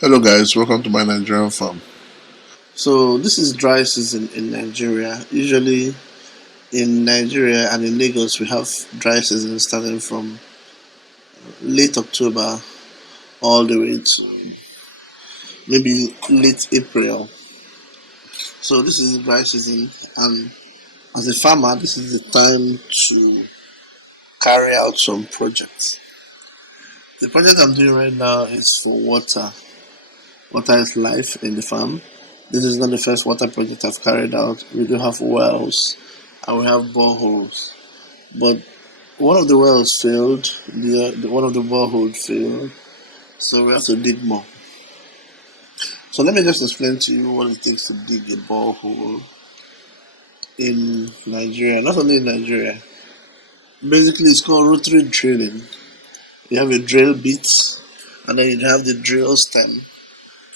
Hello guys, welcome to my Nigerian farm. So this is dry season in Nigeria. Usually in Nigeria and in Lagos we have dry season starting from late October all the way to maybe late April. So this is dry season, and as a farmer this is the time to carry out some projects. The project I'm doing right now is for water. Water is life in the farm. This is not the first water project I've carried out. We do have wells and we have boreholes. But one of the wells failed, one of the boreholes failed, so we have to dig more. So let me just explain to you what it takes to dig a borehole in Nigeria. Not only in Nigeria, basically it's called rotary drilling. You have a drill bit, and then you have the drill stem,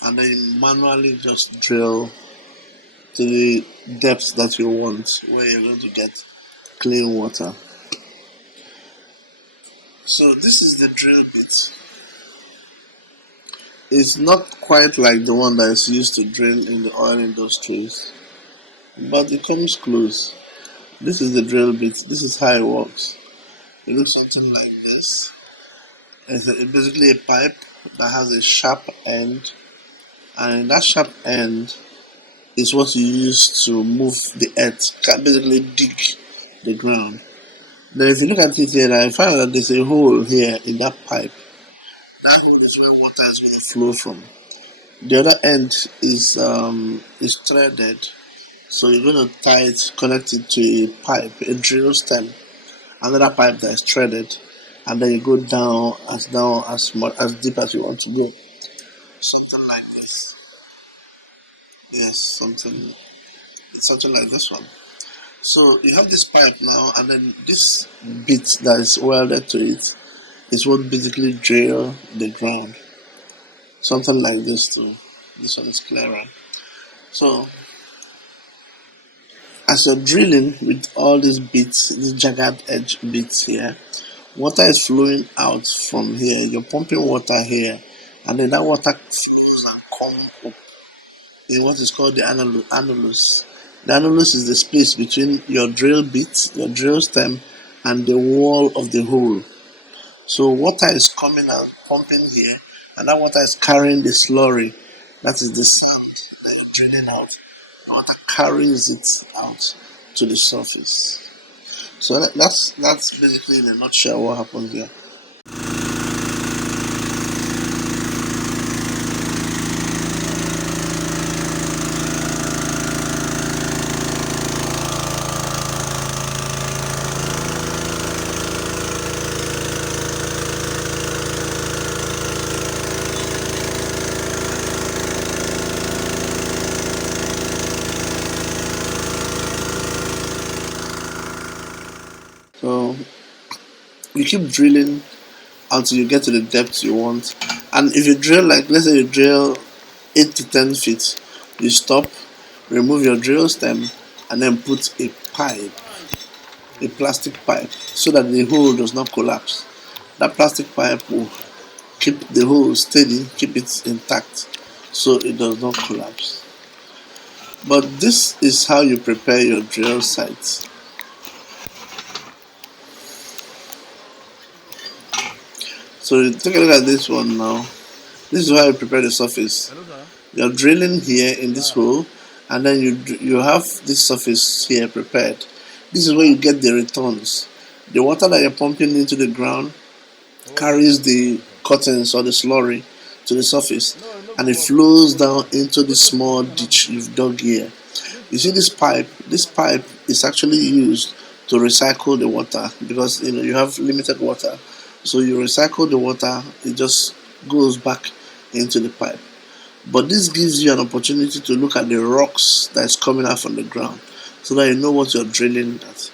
and then you manually just drill to the depth that you want, where you're going to get clean water. So this is the drill bit. It's not quite like the one that is used to drill in the oil industries, but it comes close. This is the drill bit. This is how it works. It looks something like this. It's basically a pipe that has a sharp end, and that sharp end is what you use to move the earth, basically dig the ground. Then if you look at it here, I find that there's a hole here in that pipe. That hole is where water is going to flow from. The other end is threaded, so you're going to tie it, connect it to a pipe, a drill stem, another pipe that is threaded, and then you go down as much as deep as you want to go. Something like this. Yes, something like this one. So you have this pipe now, and then this bit that is welded to it is what basically drill the ground. Something like this too. This one is clearer. So as you're drilling with all these bits, these jagged edge bits here, water is flowing out from here. You're pumping water here, and then that water flows and comes up in what is called the annulus. The annulus is the space between your drill bit, your drill stem, and the wall of the hole. So water is coming out, pumping here, and that water is carrying the slurry. That is the sand that you're draining out. Water carries it out to the surface. So that's basically in a nutshell what happens here. So you keep drilling until you get to the depth you want. And if you drill, like let's say you drill 8 to 10 feet, you stop, remove your drill stem, and then put a pipe, a plastic pipe, so that the hole does not collapse. That plastic pipe will keep the hole steady, keep it intact, so it does not collapse. But this is how you prepare your drill site. So take a look at this one now. This is how you prepare the surface. You're drilling here in this hole, and then you have this surface here prepared. This is where you get the returns. The water that you're pumping into the ground carries the cuttings or the slurry to the surface, and it flows down into the small ditch you've dug here. You see this pipe? This pipe is actually used to recycle the water because you have limited water. So you recycle the water, it just goes back into the pipe. But this gives you an opportunity to look at the rocks that is coming out from the ground so that you know what you're drilling at.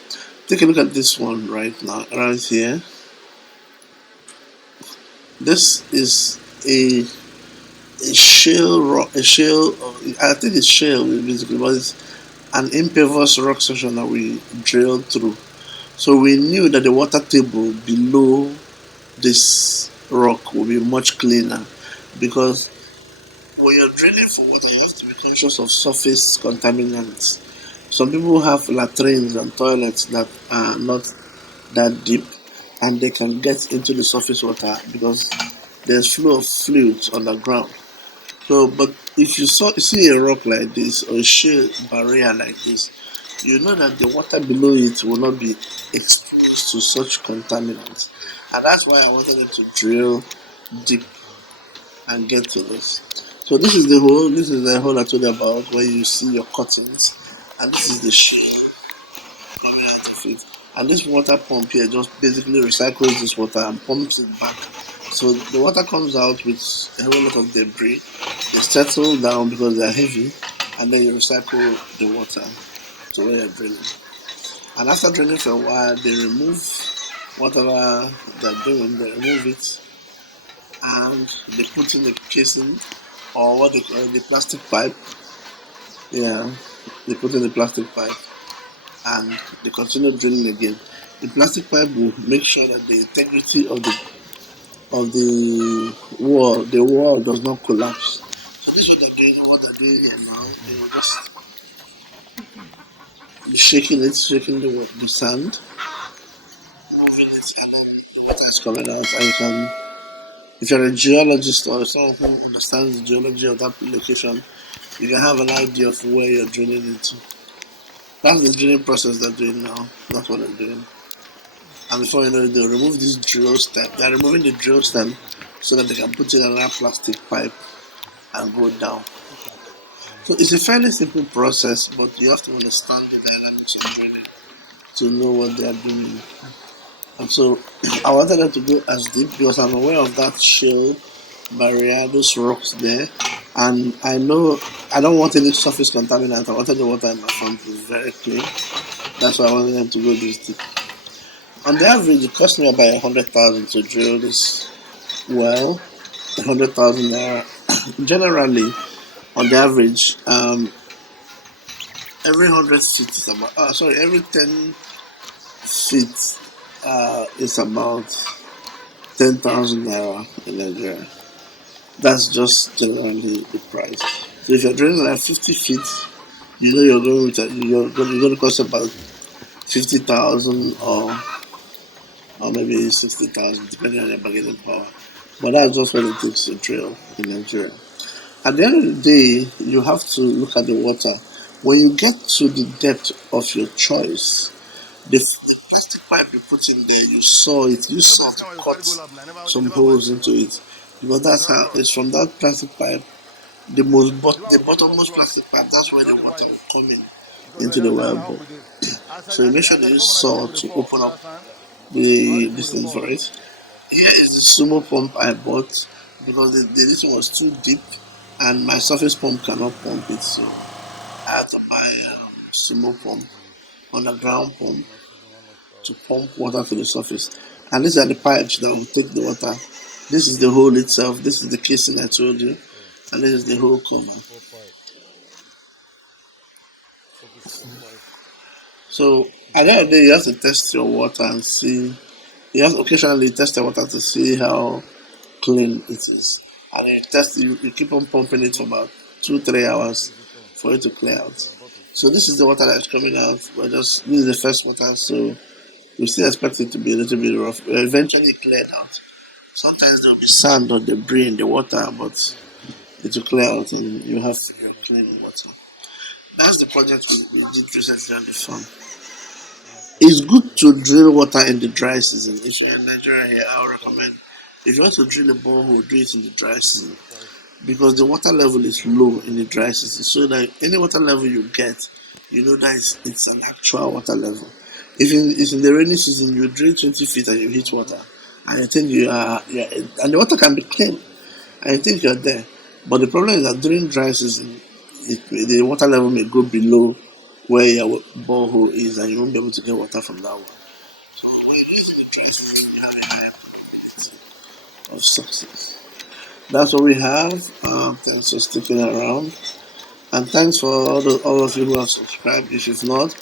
Take a look at this one right now, right here. This is a shale rock, I think it's shale basically, but it's an impervious rock section that we drilled through. So we knew that the water table below this rock will be much cleaner because when you're draining for water, you have to be conscious of surface contaminants. Some people have latrines and toilets that are not that deep, and they can get into the surface water because there's flow of fluids underground. So, but if you see a rock like this or a shale barrier like this, you know that the water below it will not be exposed to such contaminants, and that's why I wanted them to drill deep and get to this. So this is the hole. This is the hole I told you about where you see your cuttings, and this is the shale coming out of it. And this water pump here just basically recycles this water and pumps it back. So the water comes out with a whole lot of debris. They settle down because they are heavy, and then you recycle the water to where you're drilling. And after drilling for a while, they remove whatever they're doing. They remove it and they put in the casing or what they call the plastic pipe. Yeah, they put in the plastic pipe and they continue drilling again. The plastic pipe will make sure that the integrity of the wall does not collapse. So this is what they're doing here now. They will just be shaking the sand, moving it, and then the water is coming out. And you can, if you're a geologist or someone who understands the geology of that location, you can have an idea of where you're drilling into. That's the drilling process they're doing now. That's what they're doing. And before you know it, they'll remove this drill stem. They're removing the drill stem so that they can put in another plastic pipe and go down. So it's a fairly simple process, but you have to understand the dynamics of drilling to know what they are doing. And so I wanted them to go as deep because I'm aware of that shale barrier, those rocks there. And I know I don't want any surface contaminant. I wanted the water in my farm to be very clean. That's why I wanted them to go this deep. On the average, it cost me about 100,000 to drill this well. 100,000 naira. Generally, on the average, every 100 feet is about. Sorry, every 10 feet is about 10,000 naira in Nigeria. That's just generally the price. So if you're drilling like 50 feet, you know you're going to cost about 50,000 or maybe 60,000, depending on your bargaining power. But that's just what it takes to drill in Nigeria. At the end of the day, you have to look at the water. When you get to the depth of your choice, the plastic pipe you put in there, you saw it, you saw to cut some holes into it. Because that's how it's from that plastic pipe, the bottommost plastic pipe, that's where the water will come in into the well bore. So you make sure that you saw to open up the this thing for it. Here is the Sumo Pump I bought because the this one was too deep and my surface pump cannot pump it, so I had to buy Sumo Pump, underground pump to pump water to the surface. And these are the pipes that will take the water. This is the hole itself. This is the casing I told you, and this is the hole coming. So at the end of the day, you have to test your water and see. You have to occasionally test the water to see how clean it is. And you keep on pumping it for about 2 3 hours for it to clear out. So this is the water that's coming out. This is the first water, so we still expect it to be a little bit rough. Eventually cleared out. Sometimes there will be sand or debris in the water, but it will clear out and you have clean water. That's the project we did recently on the farm. It's good to drill water in the dry season. If you're in Nigeria here, I would recommend if you want to drill a borehole, do it in the dry season because the water level is low in the dry season. So that any water level you get, you know that it's an actual water level. If it's in the rainy season, you drill 20 feet and you hit water, and you think and the water can be clean, and you think you're there. But the problem is that during dry season, the water level may go below where your borehole is, and you won't be able to get water from that one. So when you're using the dry season, you have a higher probability of success. That's what we have. Thanks for sticking around. And thanks for all of you who have subscribed. If you've not,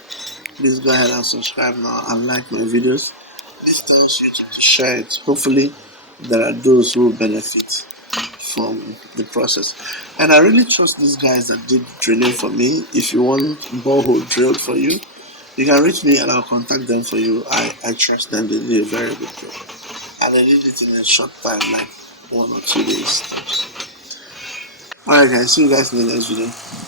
please go ahead and subscribe now and like my videos. This tells you to share it. Hopefully, there are those who benefit from the process. And I really trust these guys that did drilling for me. If you want borehole drilled for you, you can reach me and I'll contact them for you. I trust them. They did a very good job. And I did it in a short time, like 1 or 2 days. Alright guys, see you guys in the next video.